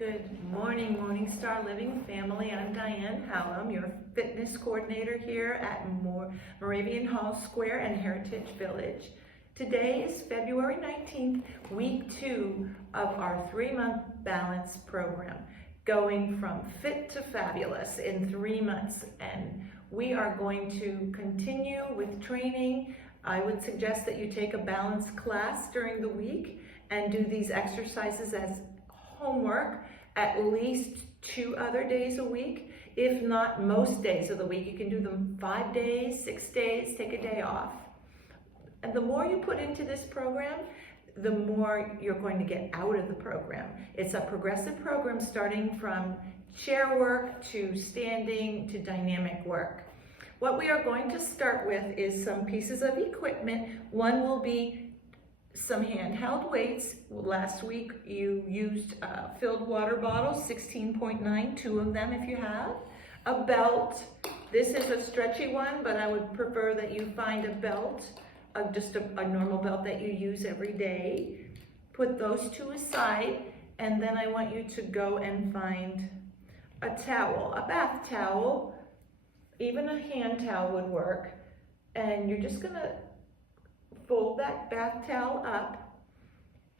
Good morning, Morningstar Living family. I'm Diane Hallam, your fitness coordinator here at Moravian Hall Square and Heritage Village. Today is February 19th, week 2 of our 3-month balance program, going from fit to fabulous in 3 months. And we are going to continue with training. I would suggest that you take a balance class during the week and do these exercises as homework at least 2 other days a week, if not most days of the week. You can do them 5 days, 6 days, take a day off. And the more you put into this program, the more you're going to get out of the program. It's a progressive program starting from chair work to standing to dynamic work. What we are going to start with is some pieces of equipment. One will be some handheld weights. Last week you used filled water bottles, 16.9, 2 of them if you have. A belt. This is a stretchy one, but I would prefer that you find a belt, just a normal belt that you use every day. Put those 2 aside, and then I want you to go and find a towel, a bath towel, even a hand towel would work. And you're just gonna fold that bath towel up,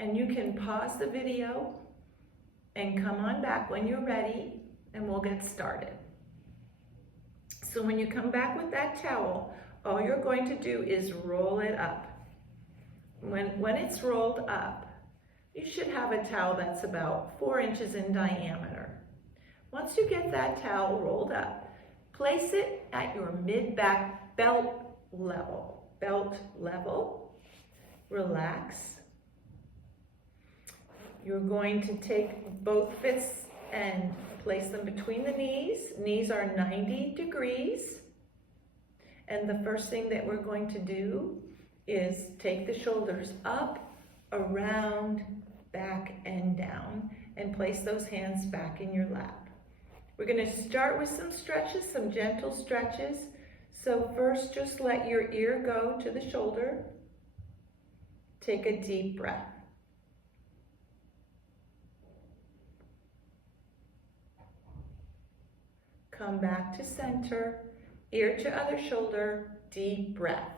and you can pause the video and come on back when you're ready, and we'll get started. So when you come back with that towel, all you're going to do is roll it up. When it's rolled up, you should have a towel that's about 4 inches in diameter. Once you get that towel rolled up, place it at your mid-back belt level. Relax. You're going to take both fists and place them between the knees. Knees are 90 degrees. And the first thing that we're going to do is take the shoulders up, around, back, and down, and place those hands back in your lap. We're going to start with some stretches, some gentle stretches. So first, just let your ear go to the shoulder. Take a deep breath. Come back to center, ear to other shoulder, deep breath.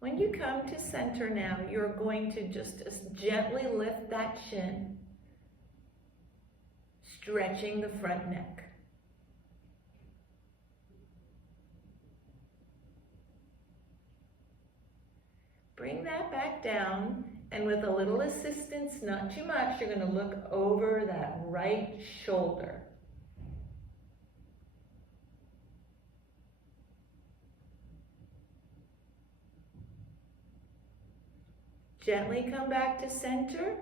When you come to center now, you're going to just gently lift that chin, stretching the front neck. Bring that back down, and with a little assistance, not too much, you're going to look over that right shoulder. Gently come back to center,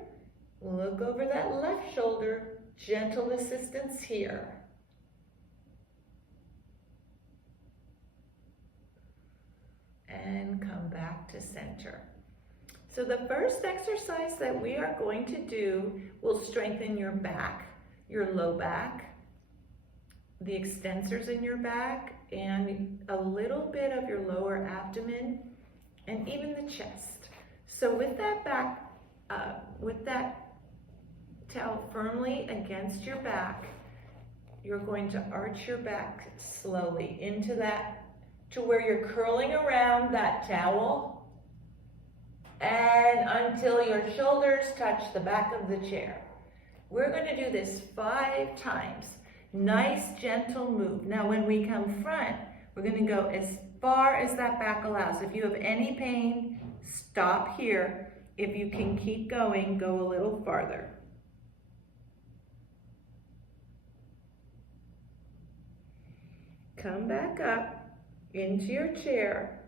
look over that left shoulder, gentle assistance here. And come back to center. So the first exercise that we are going to do will strengthen your back, your low back, the extensors in your back, and a little bit of your lower abdomen, and even the chest. So with that towel firmly against your back, you're going to arch your back slowly into that, to where you're curling around that towel, and until your shoulders touch the back of the chair. We're going to do this 5 times. Nice, gentle move. Now when we come front, we're going to go as far as that back allows. If you have any pain, stop here. If you can keep going, go a little farther. Come back up into your chair,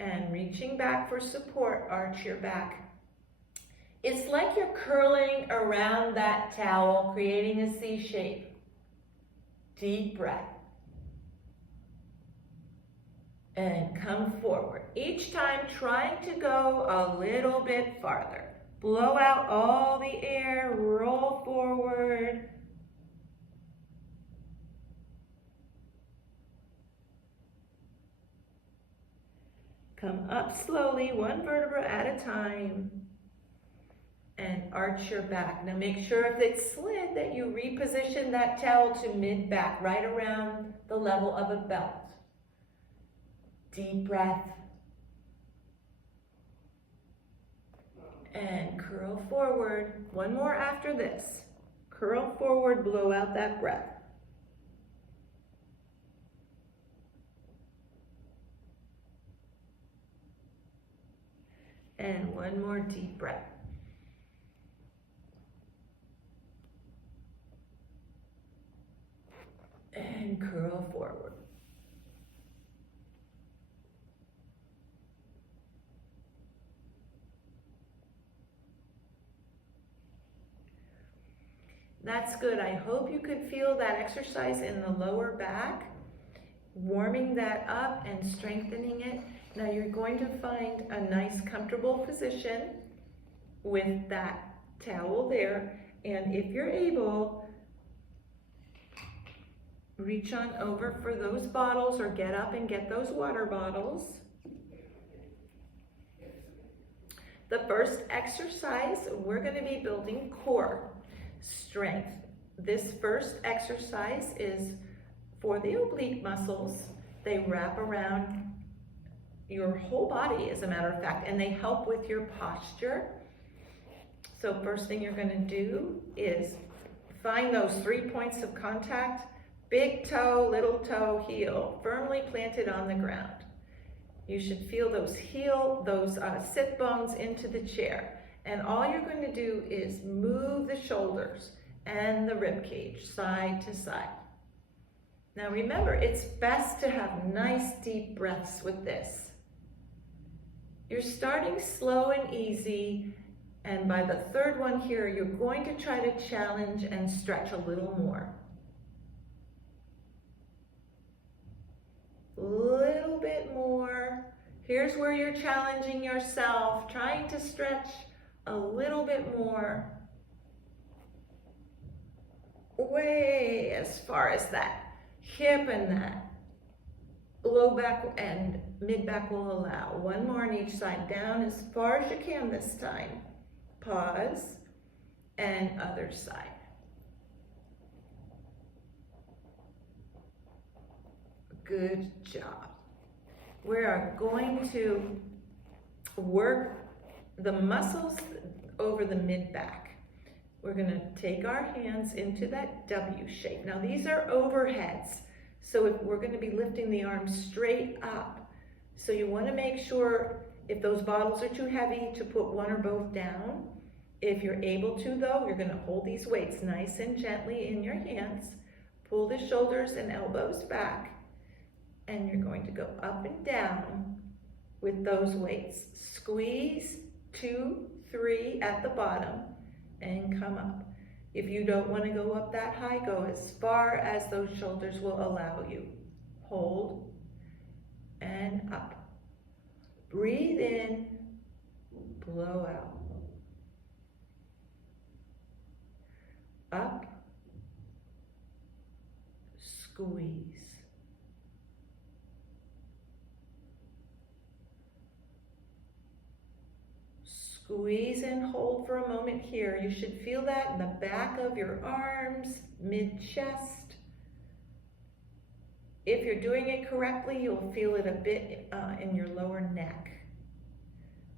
and reaching back for support, arch your back. It's like you're curling around that towel, creating a C shape. Deep breath. And come forward. Each time trying to go a little bit farther. Blow out all the air, roll forward. Come up slowly, one vertebra at a time, and arch your back. Now make sure if it's slid that you reposition that towel to mid-back, right around the level of a belt. Deep breath. And curl forward. One more after this. Curl forward, blow out that breath. And one more deep breath. And curl forward. That's good. I hope you could feel that exercise in the lower back, warming that up and strengthening it. Now you're going to find a nice comfortable position with that towel there, and if you're able, reach on over for those bottles or get up and get those water bottles. The first exercise, we're going to be building core strength. This first exercise is for the oblique muscles. They wrap around your whole body, as a matter of fact, and they help with your posture. So first thing you're going to do is find those 3 points of contact, big toe, little toe, heel, firmly planted on the ground. You should feel those sit bones into the chair. And all you're going to do is move the shoulders and the rib cage side to side. Now remember, it's best to have nice deep breaths with this. You're starting slow and easy, and by the third one here, you're going to try to challenge and stretch a little more. Little bit more. Here's where you're challenging yourself, trying to stretch a little bit more. Way as far as that hip and that low back and mid back will allow. One more on each side, down as far as you can this time. Pause, and other side. Good job. We are going to work the muscles over the mid back. We're going to take our hands into that W shape. Now these are overheads, so if we're going to be lifting the arms straight up. So you want to make sure, if those bottles are too heavy, to put one or both down. If you're able to though, you're going to hold these weights nice and gently in your hands. Pull the shoulders and elbows back, and you're going to go up and down with those weights. Squeeze 2, 3 at the bottom and come up. If you don't want to go up that high, go as far as those shoulders will allow you. Hold and up. Breathe in, blow out. Up, squeeze. Squeeze and hold for a moment here. You should feel that in the back of your arms, mid-chest. If you're doing it correctly, you'll feel it a bit in your lower neck.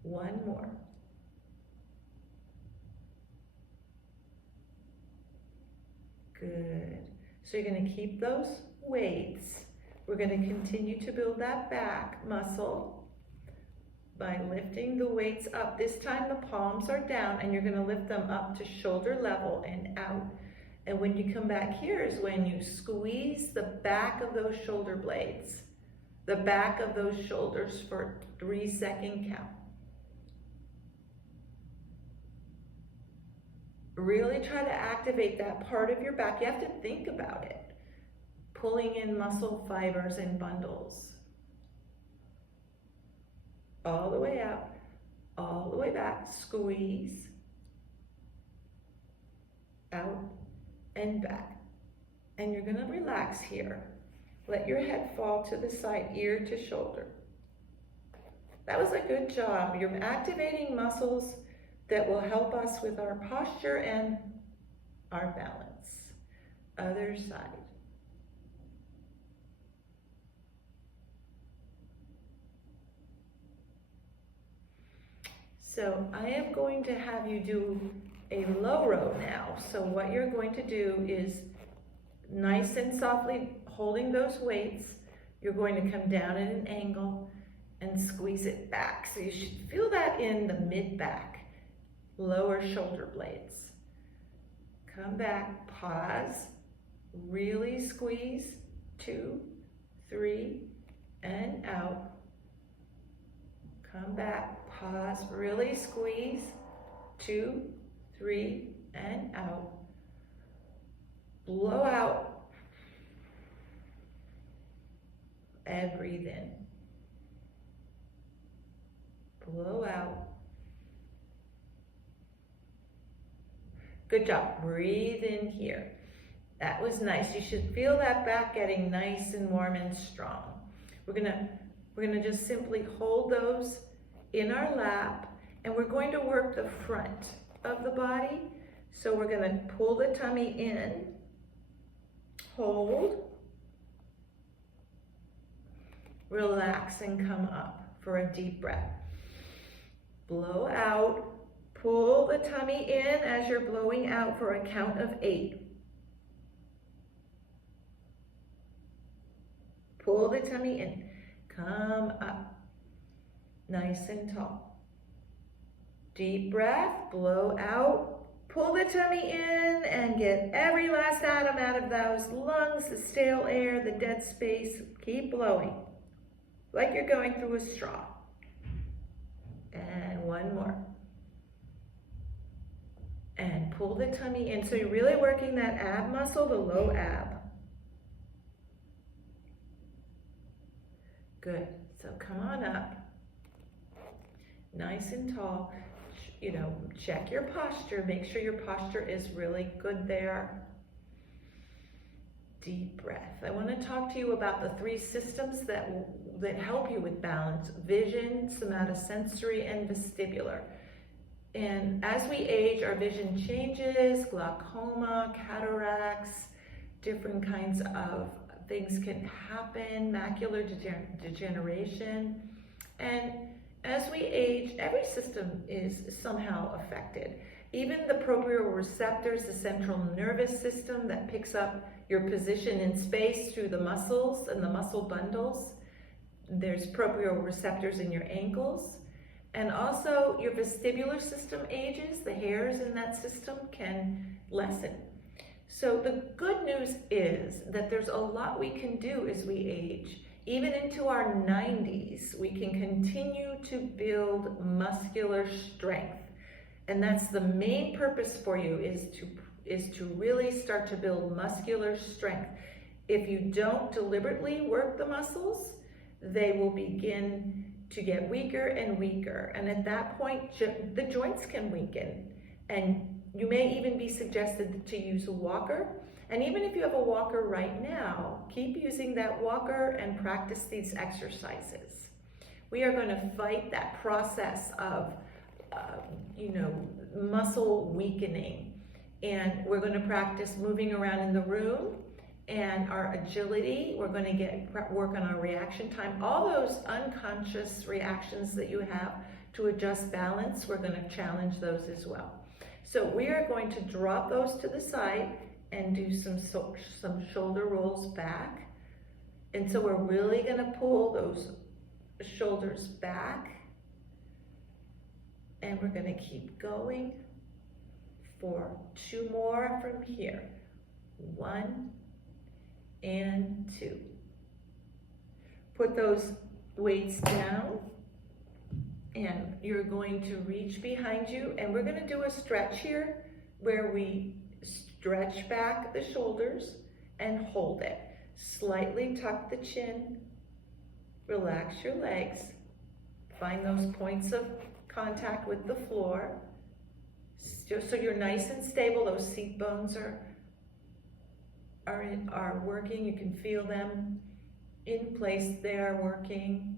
One more. Good. So you're going to keep those weights. We're going to continue to build that back muscle by lifting the weights up. This time the palms are down, and you're going to lift them up to shoulder level and out. And when you come back here is when you squeeze the back of those shoulder blades, the back of those shoulders for 3-second count. Really try to activate that part of your back. You have to think about it. Pulling in muscle fibers and bundles. All the way out, all the way back, squeeze, out and back. And you're gonna relax here. Let your head fall to the side, ear to shoulder. That was a good job. You're activating muscles that will help us with our posture and our balance. Other side. So I am going to have you do a low row now. So what you're going to do is nice and softly holding those weights, you're going to come down at an angle and squeeze it back. So you should feel that in the mid-back, lower shoulder blades. Come back, pause, really squeeze, 2, 3, and out. Come back, pause, really squeeze, 2, 3, and out. Blow out and breathe in. Blow out. Good job. Breathe in here. That was nice. You should feel that back getting nice and warm and strong. We're gonna just simply hold those in our lap, and we're going to work the front of the body. So we're gonna pull the tummy in, hold, relax, and come up for a deep breath. Blow out, pull the tummy in as you're blowing out for a count of 8. Pull the tummy in, come up, nice and tall. Deep breath, blow out, pull the tummy in and get every last atom out of those lungs, the stale air, the dead space. Keep blowing, like you're going through a straw. And one more. And pull the tummy in. So you're really working that ab muscle, the low ab. Good. So come on up. Nice and tall. You know, check your posture. Make sure your posture is really good there. Deep breath. I want to talk to you about the 3 systems that help you with balance: vision, somatosensory, and vestibular. And as we age, our vision changes, glaucoma, cataracts, different kinds of things can happen, macular degeneration. And as we age, every system is somehow affected. Even the proprioceptors, the central nervous system that picks up your position in space through the muscles and the muscle bundles. There's proprioceptors in your ankles. And also your vestibular system ages, the hairs in that system can lessen. So the good news is that there's a lot we can do as we age. Even into our 90s, we can continue to build muscular strength. And that's the main purpose for you, is to really start to build muscular strength. If you don't deliberately work the muscles, they will begin to get weaker and weaker. And at that point, the joints can weaken. And you may even be suggested to use a walker. And even if you have a walker right now, keep using that walker and practice these exercises. We are going to fight that process of, muscle weakening. And we're going to practice moving around in the room and our agility. We're going to work on our reaction time. All those unconscious reactions that you have to adjust balance, we're going to challenge those as well. So we are going to drop those to the side and do some shoulder rolls back. And so we're really going to pull those shoulders back. And we're going to keep going for 2 more from here. 1 and 2. Put those weights down, and you're going to reach behind you, and we're going to do a stretch here where we stretch back the shoulders and hold it. Slightly tuck the chin, relax your legs, find those points of contact with the floor, just so you're nice and stable. Those seat bones are working. You can feel them in place there working.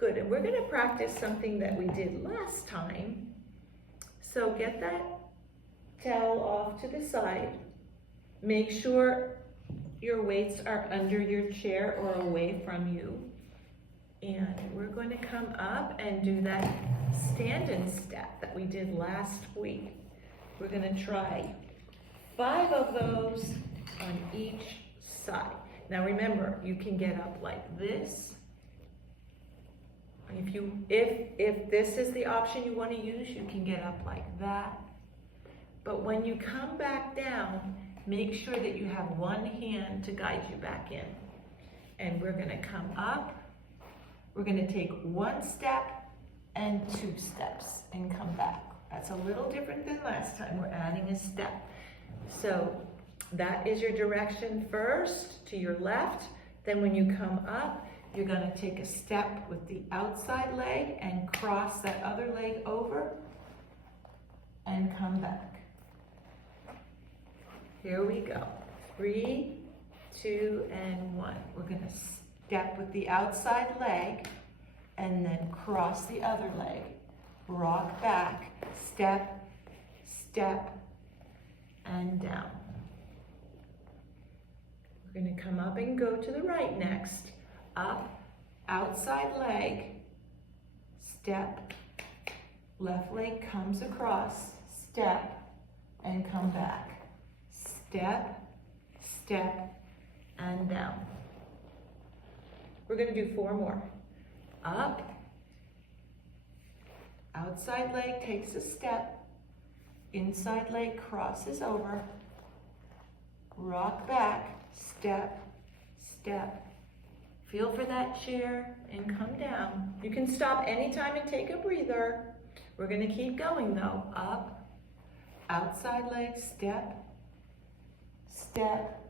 Good, and we're gonna practice something that we did last time. So get that towel off to the side. Make sure your weights are under your chair or away from you. And we're going to come up and do that stand-in step that we did last week. We're gonna try 5 of those on each side. Now remember, you can get up like this. If this is the option you want to use, you can get up like that. But when you come back down, make sure that you have one hand to guide you back in. And we're gonna come up. We're gonna take 1 step and 2 steps and come back. That's a little different than last time. We're adding a step. So that is your direction first to your left. Then when you come up, you're gonna take a step with the outside leg and cross that other leg over and come back. Here we go. 3, 2, and 1. We're gonna step with the outside leg and then cross the other leg. Rock back, step, step, and down. We're gonna come up and go to the right next. Up, outside leg, step, left leg comes across, step, and come back. Step, step, and down. We're gonna do 4 more. Up, outside leg takes a step, inside leg crosses over, rock back, step, step. Feel for that chair and come down. You can stop anytime and take a breather. We're gonna keep going though. Up, outside leg, step, step,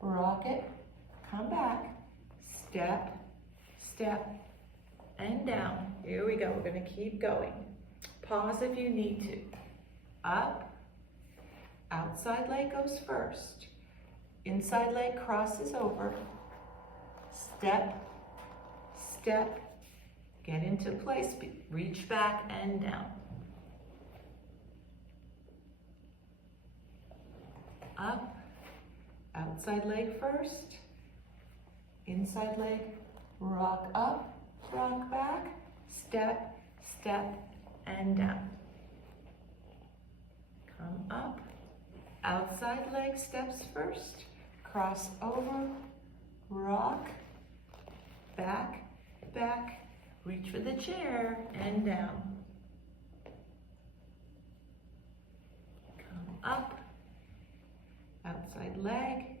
rock it, come back, step, step, and down. Here we go, we're gonna keep going. Pause if you need to. Up, outside leg goes first. Inside leg crosses over. Step, step, get into place, reach back and down. Up, outside leg first. Inside leg, rock up, rock back, step, step, and down. Come up, outside leg steps first, cross over, rock, back, back, reach for the chair, and down. Come up, outside leg,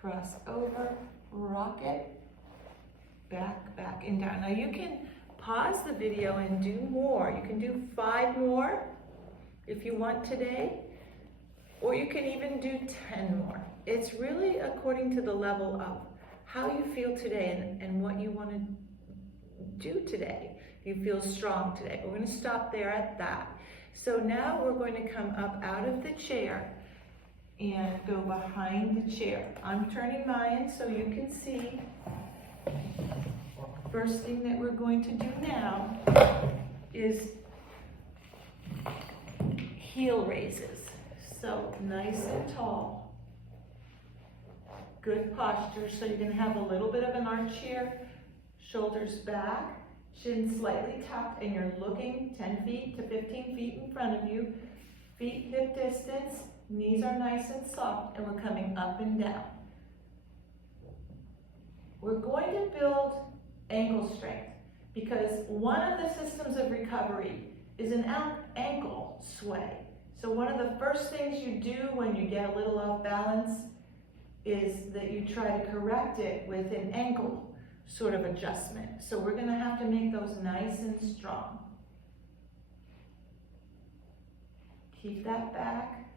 cross over, rock it, back, back, and down. Now you can pause the video and do more. You can do 5 more if you want today, or you can even do 10 more. It's really according to the level of how you feel today and what you want to do today. You feel strong today. We're going to stop there at that. So now we're going to come up out of the chair and go behind the chair. I'm turning mine so you can see. First thing that we're going to do now is heel raises. So nice and tall. Good posture, so you're going to have a little bit of an arch here, shoulders back, chin slightly tucked, and you're looking 10 feet to 15 feet in front of you, feet hip distance, knees are nice and soft, and we're coming up and down. We're going to build ankle strength because one of the systems of recovery is an ankle sway. So one of the first things you do when you get a little off balance is that you try to correct it with an ankle sort of adjustment. So we're going to have to make those nice and strong. Keep that back.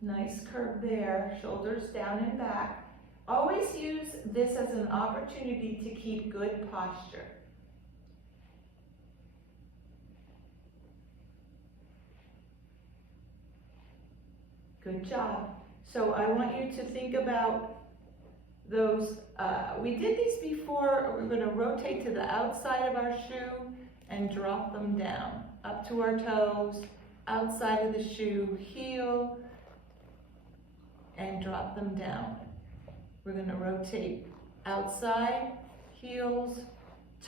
Nice curve there. Shoulders down and back. Always use this as an opportunity to keep good posture. Good job. So I want you to think about We did these before. We're going to rotate to the outside of our shoe and drop them down, up to our toes, outside of the shoe, heel, and drop them down. We're going to rotate outside, heels,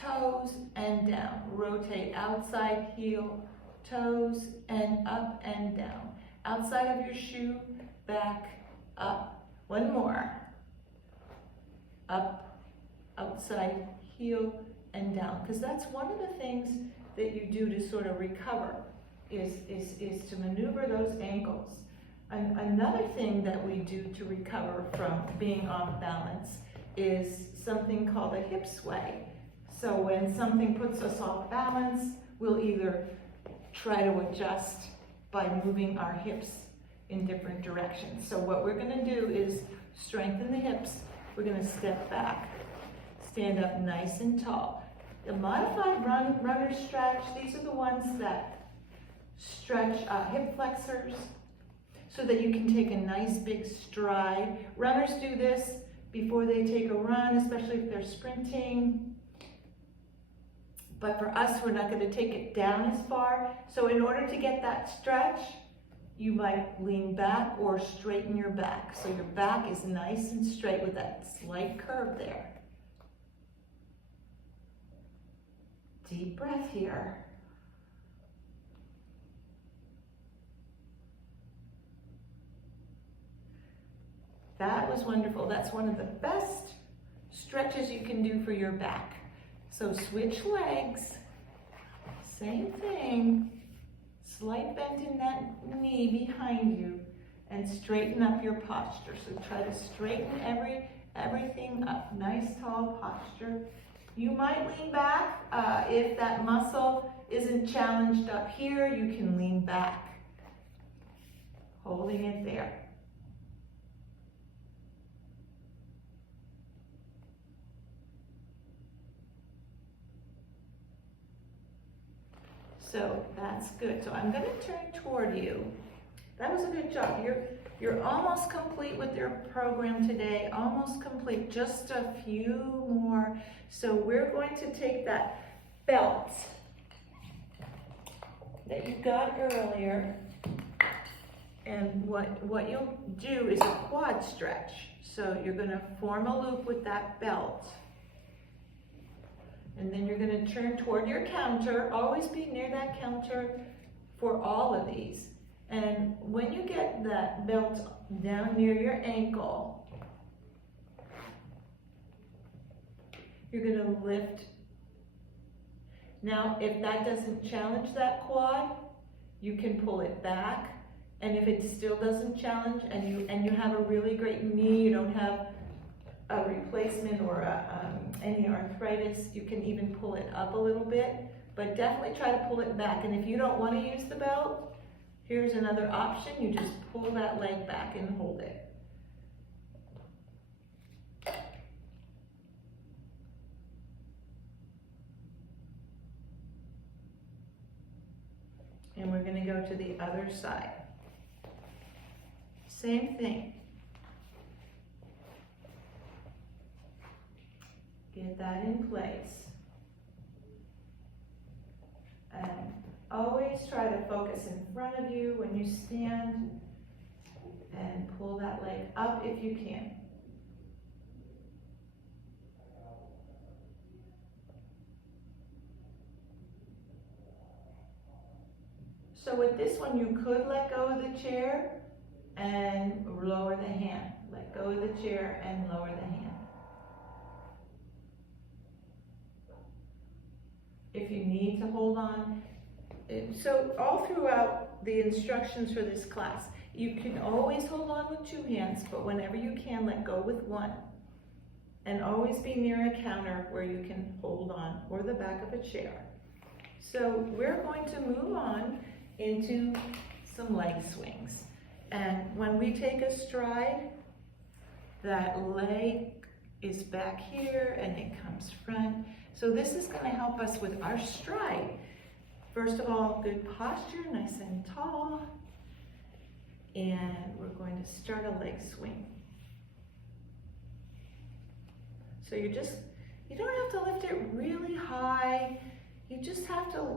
toes, and down. Rotate outside, heel, toes, and up and down. Outside of your shoe, back, up. One more. Up, outside, heel, and down. Because that's one of the things that you do to sort of recover, is to maneuver those ankles. Another thing that we do to recover from being off balance is something called a hip sway. So when something puts us off balance, we'll either try to adjust by moving our hips in different directions. So what we're going to do is strengthen the hips. We're going to step back, stand up nice and tall. The modified runner stretch, these are the ones that stretch hip flexors so that you can take a nice big stride. Runners do this before they take a run, especially if they're sprinting. But for us, we're not going to take it down as far. So in order to get that stretch, you might lean back or straighten your back. So your back is nice and straight with that slight curve there. Deep breath here. That was wonderful. That's one of the best stretches you can do for your back. So switch legs, same thing. Slight bend in that knee behind you and straighten up your posture. So try to straighten everything up. Nice tall posture. You might lean back. If that muscle isn't challenged up here, you can lean back, holding it there. So that's good. So I'm going to turn toward you. That was a good job. You're almost complete with your program today. Almost complete. Just a few more. So we're going to take that belt that you got earlier, and what you'll do is a quad stretch. So you're going to form a loop with that belt. And then you're going to turn toward your counter. Always be near that counter for all of these. And when you get that belt down near your ankle, you're going to lift. Now, if that doesn't challenge that quad, you can pull it back. And if it still doesn't challenge, and you have a really great knee, you don't have a replacement or any arthritis, you can even pull it up a little bit, but definitely try to pull it back. And if you don't want to use the belt, here's another option. You just pull that leg back and hold it. And we're going to go to the other side. Same thing. Get that in place. And always try to focus in front of you when you stand, and pull that leg up if you can. So with this one, you could let go of the chair and lower the hand. Let go of the chair and lower the hand. If you need to hold on. So all throughout the instructions for this class, you can always hold on with two hands, but whenever you can, let go with one. And always be near a counter where you can hold on, or the back of a chair. So we're going to move on into some leg swings. And when we take a stride, that leg is back here and it comes front. So this is going to help us with our stride. First of all, good posture, nice and tall. And we're going to start a leg swing. So you don't have to lift it really high. You just have to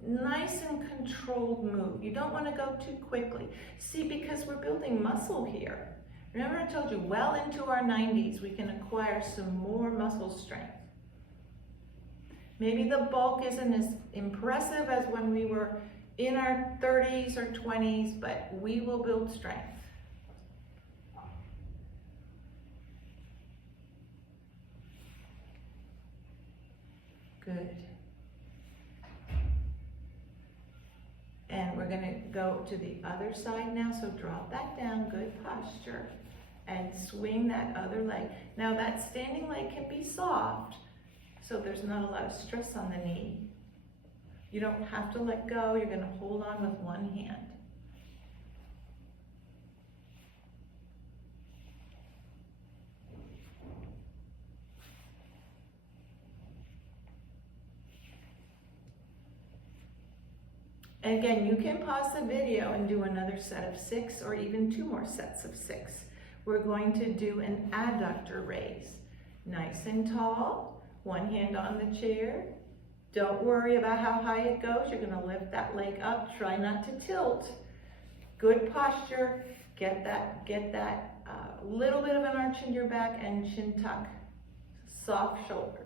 nice and controlled move. You don't want to go too quickly. See, because we're building muscle here. Remember I told you well into our 90s we can acquire some more muscle strength. Maybe the bulk isn't as impressive as when we were in our 30s or 20s, but we will build strength. Good. And we're going to go to the other side now, so drop that down, good posture, and swing that other leg. Now that standing leg can be soft, so there's not a lot of stress on the knee. You don't have to let go, you're going to hold on with one hand. And again, you can pause the video and do another set of 6 or even 2 more sets of 6. We're going to do an adductor raise. Nice and tall, one hand on the chair. Don't worry about how high it goes. You're going to lift that leg up. Try not to tilt. Good posture. Get that little bit of an arch in your back and chin tuck. Soft shoulders.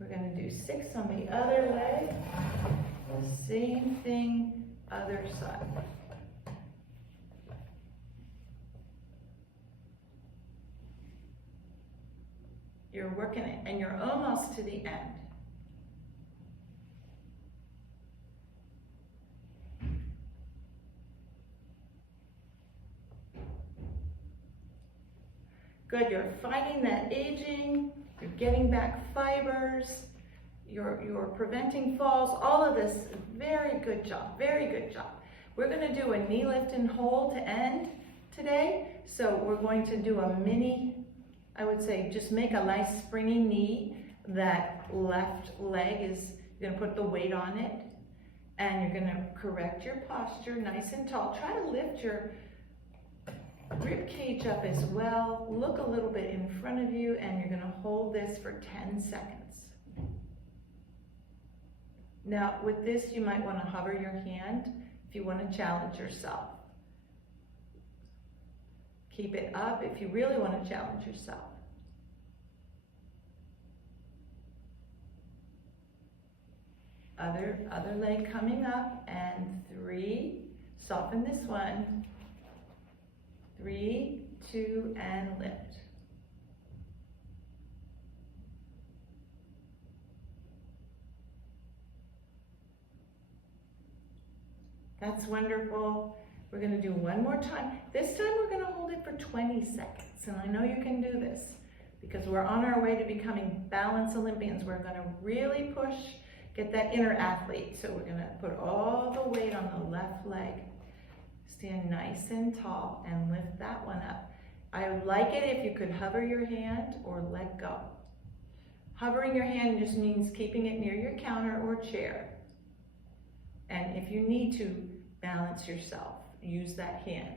We're going to do 6 on the other leg. The same thing, other side. You're working it, and you're almost to the end. Good, you're fighting that aging. You're getting back fibers, you're preventing falls, all of this, very good job, very good job. We're gonna do a knee lift and hold to end today. So we're going to do a mini, I would say, just make a nice springy knee. That left leg is, you're gonna put the weight on it, and you're gonna correct your posture, nice and tall. Try to lift your rib cage up as well. Look a little bit in front of you, and you're going to hold this for 10 seconds. Now with this, you might want to hover your hand if you want to challenge yourself. Keep it up if you really want to challenge yourself. Other leg coming up, and 3, soften this one. 3, 2, and lift. That's wonderful. We're going to do one more time. This time we're going to hold it for 20 seconds. And I know you can do this because we're on our way to becoming balance Olympians. We're going to really push, get that inner athlete. So we're going to put all the weight on the left leg. Stand nice and tall and lift that one up. I would like it if you could hover your hand or let go. Hovering your hand just means keeping it near your counter or chair. And if you need to balance yourself, use that hand.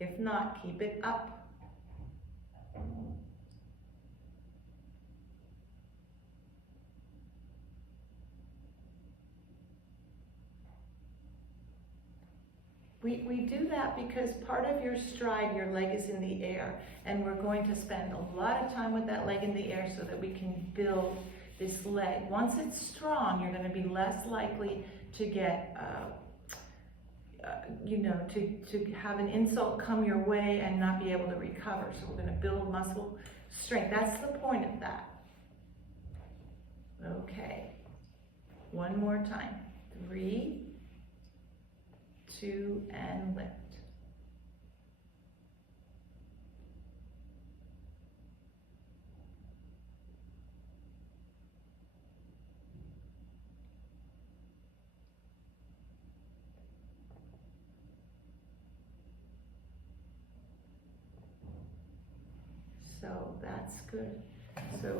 If not, keep it up. We do that because part of your stride, your leg is in the air, and we're going to spend a lot of time with that leg in the air so that we can build this leg. Once it's strong, you're going to be less likely to get, to have an insult come your way and not be able to recover. So we're going to build muscle strength. That's the point of that. Okay, one more time. 3, 2, and lift. So that's good. So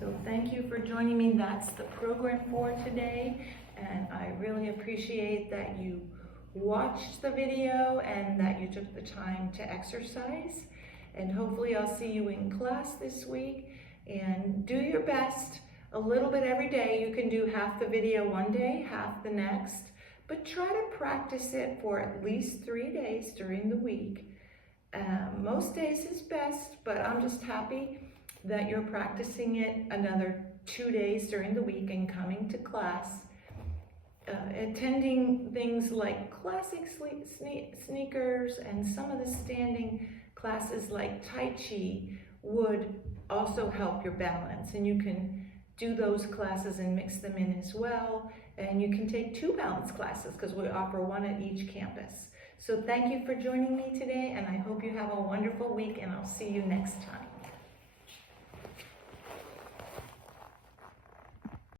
So thank you for joining me. That's the program for today. And I really appreciate that you watched the video and that you took the time to exercise. And hopefully I'll see you in class this week. And do your best a little bit every day. You can do half the video one day, half the next. But try to practice it for at least 3 days during the week. Most days is best, but I'm just happy that you're practicing it another 2 days during the week and coming to class. Attending things like classic sneakers and some of the standing classes like Tai Chi would also help your balance, and you can do those classes and mix them in as well. And you can take 2 balance classes because we offer 1 at each campus. So thank you for joining me today, and I hope you have a wonderful week, and I'll see you next time.